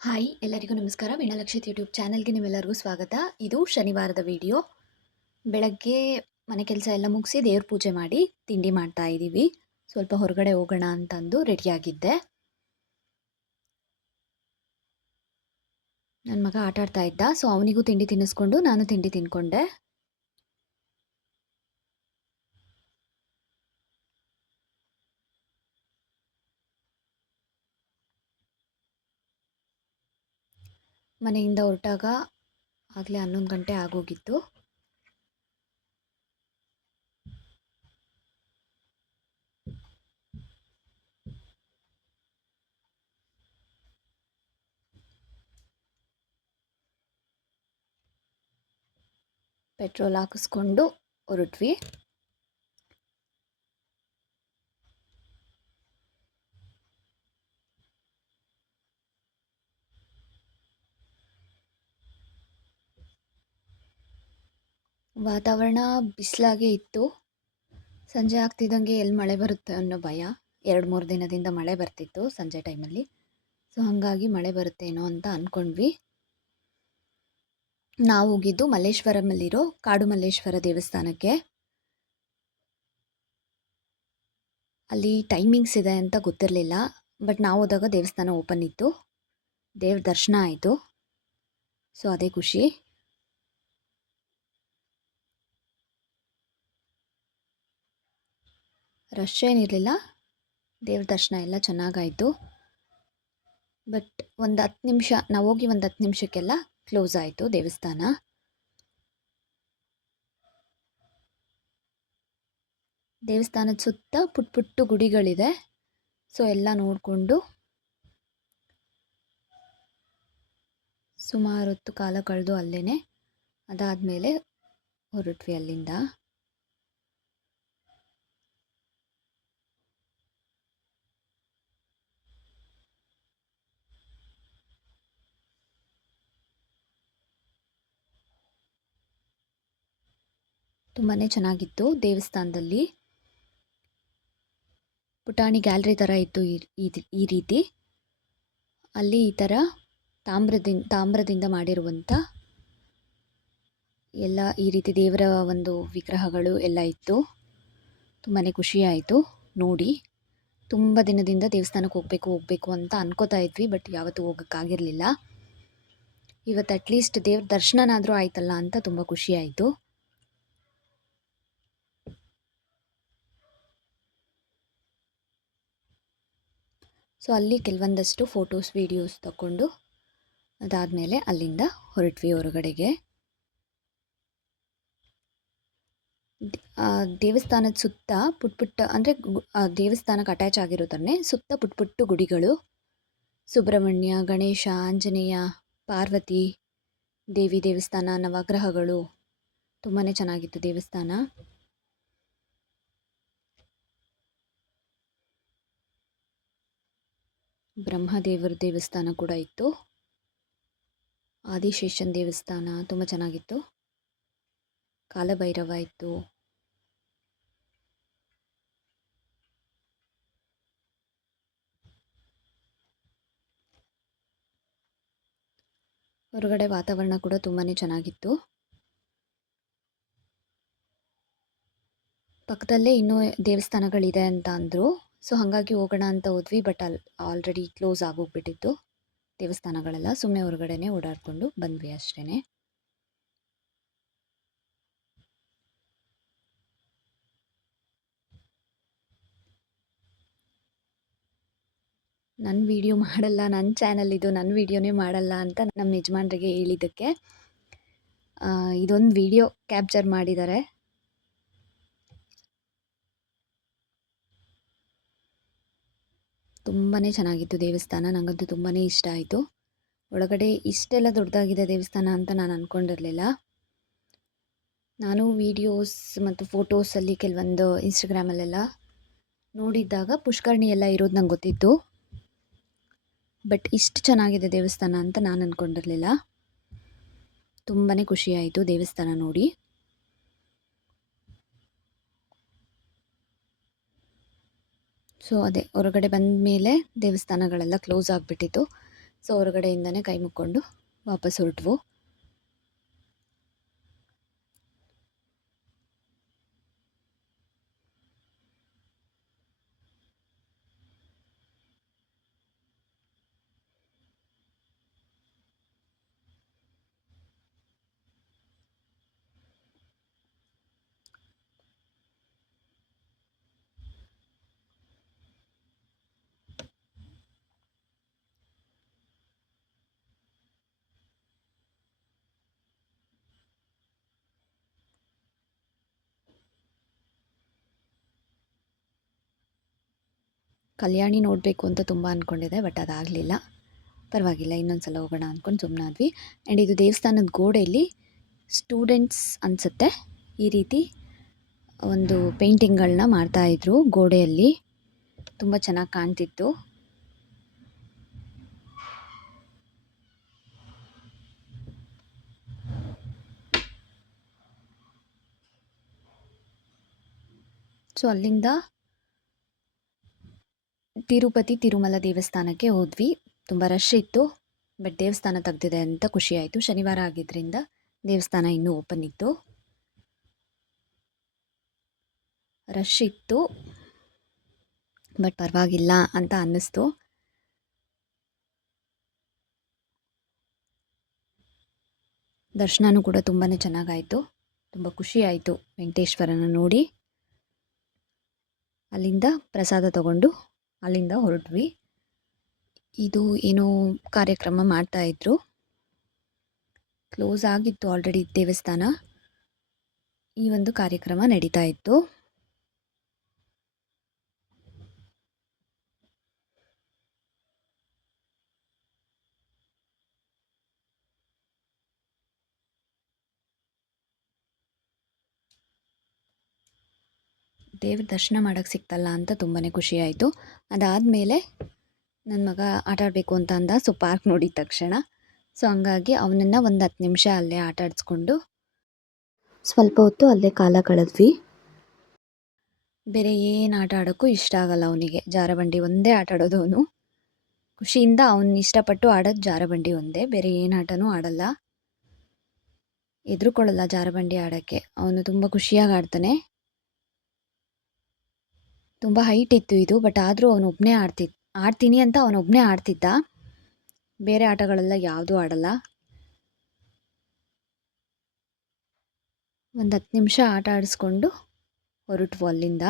Hi, ಎಲ್ಲರಿಗೂ ನಮಸ್ಕಾರ. ವೀಣಾಲಕ್ಷಿತ್ YouTube ಚಾನಲ್ಗೆ ನಿಮ್ಮೆಲ್ಲರಿಗೂ ಸ್ವಾಗತ. ಇದು ಶನಿವಾರದ ವಿಡಿಯೋ. ಬೆಳಗ್ಗೆ ಮನೆ ಕೆಲಸ ಎಲ್ಲ ಮುಗಿಸಿ ದೇವ್ರ ಪೂಜೆ ಮಾಡಿ ತಿಂಡಿ ಮಾಡ್ತಾ ಇದ್ದೀವಿ. ಸ್ವಲ್ಪ ಹೊರಗಡೆ ಹೋಗೋಣ ಅಂತಂದು ರೆಡಿಯಾಗಿದ್ದೆ ನನ್ನ ಮಗ ಆಟ ಆಡ್ತಾ ಇದ್ದ ಸೊ ಅವನಿಗೂ ತಿಂಡಿ ತಿನ್ನಿಸ್ಕೊಂಡು ನಾನು ತಿಂಡಿ ತಿನ್ಕೊಂಡೆ. ಮನೆಯಿಂದ ಹೊರಟಾಗ ಆಗಲೇ ಹನ್ನೊಂದು ಗಂಟೆ ಆಗೋಗಿತ್ತು. ಪೆಟ್ರೋಲ್ ಹಾಕಿಸ್ಕೊಂಡು ಹೊರಟ್ವಿ. ವಾತಾವರಣ ಬಿಸಿಲಾಗೆ ಇತ್ತು. ಸಂಜೆ ಆಗ್ತಿದ್ದಂಗೆ ಎಲ್ಲಿ ಮಳೆ ಬರುತ್ತೆ ಅನ್ನೋ ಭಯ. ಎರಡು ಮೂರು ದಿನದಿಂದ ಮಳೆ ಬರ್ತಿತ್ತು ಸಂಜೆ ಟೈಮಲ್ಲಿ. ಸೊ, ಹಾಗಾಗಿ ಮಳೆ ಬರುತ್ತೇನೋ ಅಂತ ಅಂದ್ಕೊಂಡ್ವಿ ನಾವು ಹೋಗಿದ್ದು ಮಲ್ಲೇಶ್ವರಮಲ್ಲಿರೋ ಕಾಡು ಮಲ್ಲೇಶ್ವರ ದೇವಸ್ಥಾನಕ್ಕೆ. ಅಲ್ಲಿ ಟೈಮಿಂಗ್ಸ್ ಇದೆ ಅಂತ ಗೊತ್ತಿರಲಿಲ್ಲ. ಬಟ್ ನಾವು ಹೋದಾಗ ದೇವಸ್ಥಾನ ಓಪನ್ ಇತ್ತು. ದೇವ್ರ ದರ್ಶನ ಆಯಿತು. ಸೊ, ಅದೇ ಖುಷಿ. ರಶ್ ಏನಿರಲಿಲ್ಲ. ದೇವ್ರ ದರ್ಶನ ಎಲ್ಲ ಚೆನ್ನಾಗಾಯಿತು. ಬಟ್ ಒಂದು ಹತ್ತು ನಿಮಿಷ, ನಾವು ಹೋಗಿ ಒಂದು ಹತ್ತು ನಿಮಿಷಕ್ಕೆಲ್ಲ ಕ್ಲೋಸ್ ಆಯಿತು ದೇವಸ್ಥಾನ. ದೇವಸ್ಥಾನದ ಸುತ್ತ ಪುಟ್ ಪುಟ್ಟು ಗುಡಿಗಳಿದೆ. ಸೊ ಎಲ್ಲ ನೋಡಿಕೊಂಡು ಸುಮಾರು ಹೊತ್ತು ಕಾಲ ಕಳೆದು ಅಲ್ಲೇ ಅದಾದಮೇಲೆ ಹೊರಟ್ವಿ ಅಲ್ಲಿಂದ. ತುಂಬಾ ಚೆನ್ನಾಗಿತ್ತು ದೇವಸ್ಥಾನದಲ್ಲಿ. ಪುಟಾಣಿ ಗ್ಯಾಲ್ರಿ ಥರ ಇತ್ತು ಈ ರೀತಿ. ಅಲ್ಲಿ ಈ ಥರ ತಾಮ್ರದಿಂದ ತಾಮ್ರದಿಂದ ಮಾಡಿರುವಂಥ ಎಲ್ಲ ಈ ರೀತಿ ದೇವರ ಒಂದು ವಿಗ್ರಹಗಳು ಎಲ್ಲ ಇತ್ತು. ತುಂಬಾ ಖುಷಿಯಾಯಿತು ನೋಡಿ. ತುಂಬ ದಿನದಿಂದ ದೇವಸ್ಥಾನಕ್ಕೆ ಹೋಗಬೇಕು ಹೋಗಬೇಕು ಅಂತ ಅನ್ಕೋತಾ ಇದ್ವಿ, ಬಟ್ ಯಾವತ್ತೂ ಹೋಗೋಕ್ಕಾಗಿರಲಿಲ್ಲ. ಇವತ್ತು ಅಟ್ಲೀಸ್ಟ್ ದೇವ್ರ ದರ್ಶನನಾದರೂ ಆಯ್ತಲ್ಲ ಅಂತ ತುಂಬ ಖುಷಿಯಾಯಿತು ಸೊ ಅಲ್ಲಿ ಕೆಲವೊಂದಷ್ಟು ಫೋಟೋಸ್, ವೀಡಿಯೋಸ್ ತಗೊಂಡು ಅದಾದಮೇಲೆ ಅಲ್ಲಿಂದ ಹೊರಟ್ವಿ ಹೊರಗಡೆಗೆ. ದೇವಸ್ಥಾನದ ಸುತ್ತ ಪುಟ್ ಪುಟ್ಟ ಅಂದರೆ ದೇವಸ್ಥಾನಕ್ಕೆ ಅಟ್ಯಾಚ್ ಆಗಿರೋದನ್ನೇ ಸುತ್ತ ಪುಟ್ ಪುಟ್ಟು ಗುಡಿಗಳು. ಸುಬ್ರಹ್ಮಣ್ಯ, ಗಣೇಶ, ಆಂಜನೇಯ, ಪಾರ್ವತಿ, ದೇವಿ ದೇವಸ್ಥಾನ, ನವಗ್ರಹಗಳು. ತುಂಬಾ ಚೆನ್ನಾಗಿತ್ತು ದೇವಸ್ಥಾನ. ಬ್ರಹ್ಮದೇವರ ದೇವಸ್ಥಾನ ಕೂಡ ಇತ್ತು. ಆದಿಶೇಷನ್ ದೇವಸ್ಥಾನ ತುಂಬ ಚೆನ್ನಾಗಿತ್ತು. ಕಾಲಭೈರವ ಇತ್ತು. ಹೊರಗಡೆ ವಾತಾವರಣ ಕೂಡ ತುಂಬಾ ಚೆನ್ನಾಗಿತ್ತು. ಪಕ್ಕದಲ್ಲೇ ಇನ್ನೂ ದೇವಸ್ಥಾನಗಳಿದೆ ಅಂತ ಅಂದರು. ಸೊ, ಹಾಗಾಗಿ ಹೋಗೋಣ ಅಂತ ಹೋದ್ವಿ, ಬಟ್ ಅಲ್ಲಿ ಆಲ್ರೆಡಿ ಕ್ಲೋಸ್ ಆಗೋಗ್ಬಿಟ್ಟಿತ್ತು. ದೇವಸ್ಥಾನಗಳೆಲ್ಲ ಸುಮ್ಮನೆ ಹೊರಗಡೆನೆ ಓಡಾಡಿಕೊಂಡು ಬಂದ್ವಿ ಅಷ್ಟೇ ನನ್ನ ವಿಡಿಯೋ ಮಾಡಲ್ಲ ನನ್ನ ಚಾನಲ್ ಇದು ನನ್ನ ವಿಡಿಯೋನೇ ಮಾಡಲ್ಲ ಅಂತ ನಮ್ಮ ಯಜಮಾನ್ರಿಗೆ ಹೇಳಿದ್ದಕ್ಕೆ ಇದೊಂದು ವಿಡಿಯೋ ಕ್ಯಾಪ್ಚರ್ ಮಾಡಿದ್ದಾರೆ. ತುಂಬಾ ಚೆನ್ನಾಗಿತ್ತು ದೇವಸ್ಥಾನ ನನಗಂತೂ ತುಂಬಾ ಇಷ್ಟ ಆಯಿತು. ಒಳಗಡೆ ಇಷ್ಟೆಲ್ಲ ದೊಡ್ಡದಾಗಿದೆ ದೇವಸ್ಥಾನ ಅಂತ ನಾನು ಅಂದ್ಕೊಂಡಿರಲಿಲ್ಲ ನಾನು ವೀಡಿಯೋಸ್ ಮತ್ತು ಫೋಟೋಸಲ್ಲಿ ಕೆಲವೊಂದು ಇನ್ಸ್ಟಾಗ್ರಾಮಲ್ಲೆಲ್ಲ ನೋಡಿದ್ದಾಗ ಪುಷ್ಕರಣಿ ಎಲ್ಲ ಇರೋದು ನಂಗೆ ಗೊತ್ತಿತ್ತು. ಬಟ್ ಇಷ್ಟು ಚೆನ್ನಾಗಿದೆ ದೇವಸ್ಥಾನ ಅಂತ ನಾನು ಅಂದ್ಕೊಂಡಿರಲಿಲ್ಲ ತುಂಬಾ ಖುಷಿಯಾಯಿತು ದೇವಸ್ಥಾನ ನೋಡಿ. ಸೊ ಅದೇ ಹೊರಗಡೆ ಬಂದ ಮೇಲೆ ದೇವಸ್ಥಾನಗಳೆಲ್ಲ ಕ್ಲೋಸ್ ಆಗಿಬಿಟ್ಟಿತ್ತು. ಸೊ ಹೊರಗಡೆಯಿಂದನೇ ಕೈ ಮುಕ್ಕೊಂಡು ವಾಪಸ್ ಹೊರಟ್ವು. ಕಲ್ಯಾಣಿ ನೋಡಬೇಕು ಅಂತ ತುಂಬ ಅಂದ್ಕೊಂಡಿದ್ದೆ ಬಟ್ ಅದಾಗಲಿಲ್ಲ. ಪರವಾಗಿಲ್ಲ ಇನ್ನೊಂದು ಸಲ ಹೋಗೋಣ ಅಂದ್ಕೊಂಡು ಸುಮ್ಮನಾದ್ವಿ ಆ್ಯಂಡ್ ಇದು ದೇವಸ್ಥಾನದ ಗೋಡೆಯಲ್ಲಿ ಸ್ಟೂಡೆಂಟ್ಸ್ ಅನಿಸುತ್ತೆ. ಈ ರೀತಿ ಒಂದು ಪೇಂಟಿಂಗ್ಗಳನ್ನ ಮಾಡ್ತಾಯಿದ್ರು ಗೋಡೆಯಲ್ಲಿ. ತುಂಬ ಚೆನ್ನಾಗಿ ಕಾಣ್ತಿತ್ತು. ಸೊ ಅಲ್ಲಿಂದ ತಿರುಪತಿ ತಿರುಮಲ ದೇವಸ್ಥಾನಕ್ಕೆ ಹೋದ್ವಿ. ತುಂಬ ರಶ್ ಇತ್ತು ಬಟ್ ದೇವಸ್ಥಾನ ತೆಗ್ದಿದೆ ಅಂತ ಖುಷಿ ಆಯಿತು. ಶನಿವಾರ ಆಗಿದ್ದರಿಂದ ದೇವಸ್ಥಾನ ಇನ್ನೂ ಓಪನ್ ಇತ್ತು. ರಶ್ ಇತ್ತು ಬಟ್ ಪರವಾಗಿಲ್ಲ ಅಂತ ಅನ್ನಿಸ್ತು. ದರ್ಶನನೂ ಕೂಡ ತುಂಬಾ ಚೆನ್ನಾಗಾಯಿತು. ತುಂಬ ಖುಷಿ ಆಯಿತು ವೆಂಕಟೇಶ್ವರನ ನೋಡಿ. ಅಲ್ಲಿಂದ ಪ್ರಸಾದ ತಗೊಂಡು ಅಲ್ಲಿಂದ ಹೊರಟ್ವಿ. ಇದು ಏನೋ ಕಾರ್ಯಕ್ರಮ ಮಾಡ್ತಾ ಮಾಡ್ತಾಯಿದ್ರು ಕ್ಲೋಸ್ ಆಗಿತ್ತು ಆಲ್ರೆಡಿ ದೇವಸ್ಥಾನ. ಈ ಒಂದು ಕಾರ್ಯಕ್ರಮ ನಡೀತಾ ಇತ್ತು. ದೇವ್ರ ದರ್ಶನ ಮಾಡೋಕ್ಕೆ ಸಿಕ್ತಲ್ಲ ಅಂತ ತುಂಬಾ ಖುಷಿಯಾಯಿತು ಅದಾದಮೇಲೆ ನನ್ನ ಮಗ ಆಟ ಆಡಬೇಕು ಅಂತ ಅಂದ. ಸೊ ಪಾರ್ಕ್ ನೋಡಿದ ತಕ್ಷಣ. ಸೊ ಹಂಗಾಗಿ ಅವನನ್ನು ಒಂದು ಹತ್ತು ನಿಮಿಷ ಅಲ್ಲೇ ಆಟ ಆಡಿಸ್ಕೊಂಡು ಸ್ವಲ್ಪ ಹೊತ್ತು ಅಲ್ಲೇ ಕಾಲ ಕಳೆದ್ವಿ. ಬೇರೆ ಏನು ಆಟ ಆಡೋಕ್ಕೂ ಇಷ್ಟ ಆಗಲ್ಲ ಅವನಿಗೆ. ಜಾರಬಂಡಿ ಒಂದೇ ಆಟ ಆಡೋದು ಅವನು. ಖುಷಿಯಿಂದ ಅವನು ಇಷ್ಟಪಟ್ಟು ಆಡೋದು ಜಾರಬಂಡಿ ಒಂದೇ. ಬೇರೆ ಏನು ಆಟನೂ ಆಡಲ್ಲ. ಎದುರುಕೊಳ್ಳಲ್ಲ ಜಾರಬಂಡಿ ಆಡೋಕ್ಕೆ. ಅವನು ತುಂಬ ಖುಷಿಯಾಗಿ ಆಡ್ತಾನೆ. ತುಂಬ ಹೈಟ್ ಇತ್ತು ಇದು ಬಟ್ ಆದರೂ ಅವನೊಬ್ಬನೇ ಆಡ್ತಿದ್ದ ಆಡ್ತೀನಿ ಅಂತ ಅವನೊಬ್ಬನೇ ಆಡ್ತಿದ್ದ. ಬೇರೆ ಆಟಗಳೆಲ್ಲ ಯಾವುದೂ ಆಡಲ್ಲ. ಒಂದು ಹತ್ತು ನಿಮಿಷ ಆಟ ಆಡಿಸ್ಕೊಂಡು ಹೊರಟ್ವು ಅಲ್ಲಿಂದ.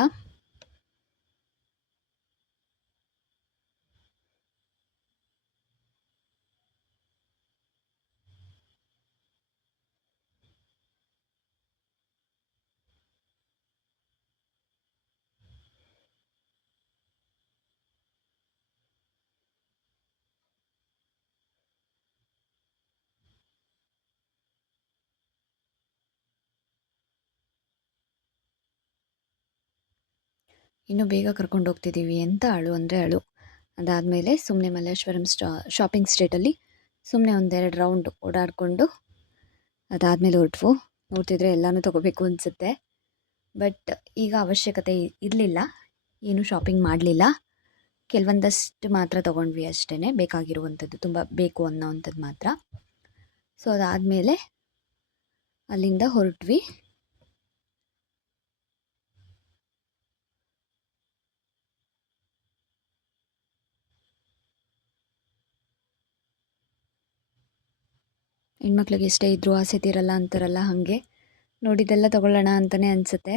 ಇನ್ನೂ ಬೇಗ ಕರ್ಕೊಂಡು ಹೋಗ್ತಿದ್ದೀವಿ ಅಂತ ಅಳು ಅಂದರೆ ಅಳು ಅದಾದಮೇಲೆ ಸುಮ್ಮನೆ ಮಲ್ಲೇಶ್ವರಂ ಸ್ಟಾ ಶಾಪಿಂಗ್ ಸ್ಟ್ರೀಟಲ್ಲಿ ಸುಮ್ಮನೆ ಒಂದೆರಡು ರೌಂಡ್ ಓಡಾಡಿಕೊಂಡು ಅದಾದಮೇಲೆ ಹೊರಟ್ವು. ನೋಡ್ತಿದ್ರೆ ಎಲ್ಲನೂ ತೊಗೋಬೇಕು ಅನಿಸುತ್ತೆ. ಬಟ್ ಈಗ ಅವಶ್ಯಕತೆ ಇರಲಿಲ್ಲ. ಏನೂ ಶಾಪಿಂಗ್ ಮಾಡಲಿಲ್ಲ. ಕೆಲವೊಂದಷ್ಟು ಮಾತ್ರ ತೊಗೊಂಡ್ವಿ ಅಷ್ಟೇ ಬೇಕಾಗಿರುವಂಥದ್ದು ತುಂಬ ಬೇಕು ಅನ್ನೋವಂಥದ್ದು ಮಾತ್ರ. ಸೊ ಅದಾದಮೇಲೆ ಅಲ್ಲಿಂದ ಹೊರಟ್ವಿ. ಹೆಣ್ಮಕ್ಳಿಗೆ ಎಷ್ಟೇ ಇದ್ದರೂ ಆಸೆ ತೀರಲ್ಲ ಅಂತಾರಲ್ಲ ಹಾಗೆ. ನೋಡಿದೆಲ್ಲ ತಗೊಳ್ಳೋಣ ಅಂತಲೇ ಅನಿಸುತ್ತೆ.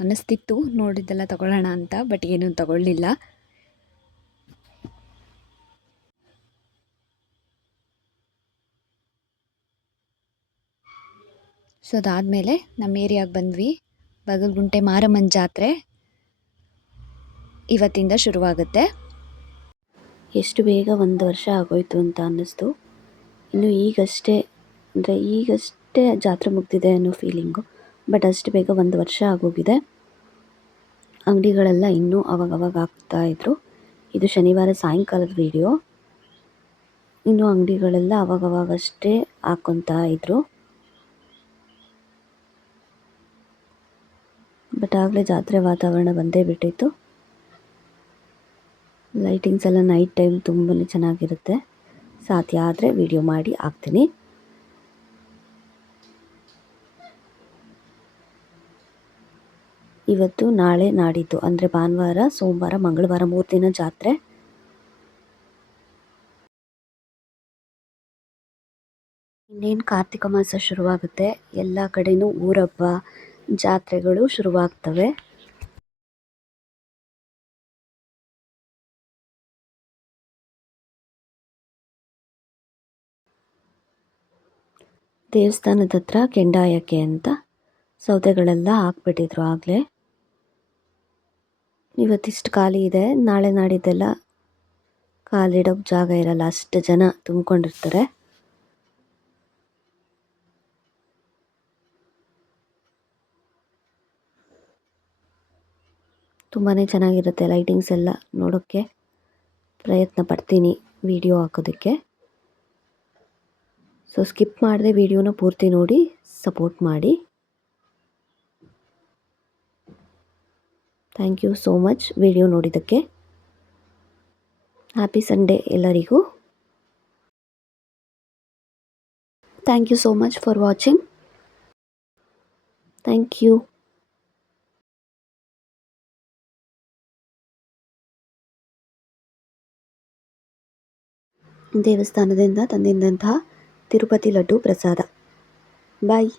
ಅನ್ನಿಸ್ತಿತ್ತು ನೋಡಿದ್ದೆಲ್ಲ ತಗೊಳ್ಳೋಣ ಅಂತ, ಬಟ್ ಏನೂ ತಗೊಳ್ಳಿಲ್ಲ. ಸೊ ಅದಾದಮೇಲೆ ನಮ್ಮ ಏರಿಯಾಗೆ ಬಂದ್ವಿ. ಬಗಲ್ಗುಂಟೆ ಮಾರಮ್ಮನ ಜಾತ್ರೆ ಇವತ್ತಿಂದ ಶುರುವಾಗುತ್ತೆ. ಎಷ್ಟು ಬೇಗ ಒಂದು ವರ್ಷ ಆಗೋಯ್ತು ಅಂತ ಅನ್ನಿಸ್ತು. ಇನ್ನು ಈಗಷ್ಟೇ, ಅಂದರೆ ಈಗಷ್ಟೇ ಜಾತ್ರೆ ಮುಗ್ದಿದೆ ಅನ್ನೋ ಫೀಲಿಂಗು ಬಟ್ ಅಷ್ಟು ಬೇಗ ಒಂದು ವರ್ಷ ಆಗೋಗಿದೆ. ಅಂಗಡಿಗಳೆಲ್ಲ ಇನ್ನೂ ಅವಾಗವಾಗ ಆಗ್ತಾಯಿದ್ರು ಇದು ಶನಿವಾರ ಸಾಯಂಕಾಲದ ವಿಡಿಯೋ ಇನ್ನೂ ಅಂಗಡಿಗಳೆಲ್ಲ ಅವಾಗವಾಗಷ್ಟೇ ಹಾಕ್ಕೊತಾ ಇದ್ರು. ಬಟ್ ಆಗಲೇ ಜಾತ್ರೆ ವಾತಾವರಣ ಬಂದೇ ಬಿಟ್ಟಿತ್ತು. ಲೈಟಿಂಗ್ಸ್ ಎಲ್ಲ ನೈಟ್ ಟೈಮ್ ತುಂಬಾ ಚೆನ್ನಾಗಿರುತ್ತೆ. ಸಾಧ್ಯ ಆದರೆ ವಿಡಿಯೋ ಮಾಡಿ ಹಾಕ್ತೀನಿ. ಇವತ್ತು ನಾಳೆ ನಾಡಿದ್ದು, ಅಂದರೆ ಭಾನುವಾರ, ಸೋಮವಾರ, ಮಂಗಳವಾರ ಮೂರು ದಿನ ಜಾತ್ರೆ. ಇನ್ನೇನು ಕಾರ್ತಿಕ ಮಾಸ ಶುರುವಾಗುತ್ತೆ? ಎಲ್ಲ ಕಡೆನೂ ಊರಬ್ಬ ಜಾತ್ರೆಗಳು ಶುರುವಾಗ್ತವೆ. ದೇವಸ್ಥಾನದ ಹತ್ರ ಕೆಂಡಾಯಕ್ಕೆ ಅಂತ ಸೌದೆಗಳೆಲ್ಲ ಹಾಕ್ಬಿಟ್ಟಿದ್ರು ಆಗಲೇ. ಇವತ್ತಿಷ್ಟು ಖಾಲಿ ಇದೆ. ನಾಳೆ ನಾಡಿದ್ದೆಲ್ಲ ಕಾಲಿಡೋಕ್ಕೆ ಜಾಗ ಇರಲ್ಲ. ಅಷ್ಟು ಜನ ತುಂಬಿಕೊಂಡಿರ್ತಾರೆ. ತುಂಬಾ ಚೆನ್ನಾಗಿರುತ್ತೆ ಲೈಟಿಂಗ್ಸ್ ಎಲ್ಲ ನೋಡೋಕ್ಕೆ. ಪ್ರಯತ್ನ ಪಡ್ತೀನಿ ವಿಡಿಯೋ ಹಾಕೋದಕ್ಕೆ. ಸೊ ಸ್ಕಿಪ್ ಮಾಡದೆ ವಿಡಿಯೋನ ಪೂರ್ತಿ ನೋಡಿ ಸಪೋರ್ಟ್ ಮಾಡಿ. Thank you so much video ನೋಡಿದ್ದಕ್ಕೆ. ಹ್ಯಾಪಿ ಸಂಡೇ ಎಲ್ಲರಿಗೂ. Thank you so much for watching thank you ದೇವಸ್ಥಾನದಿಂದ ತಂದಿದ್ದಂತಹ ತಿರುಪತಿ ಲಡ್ಡು ಪ್ರಸಾದ ಬಾಯ್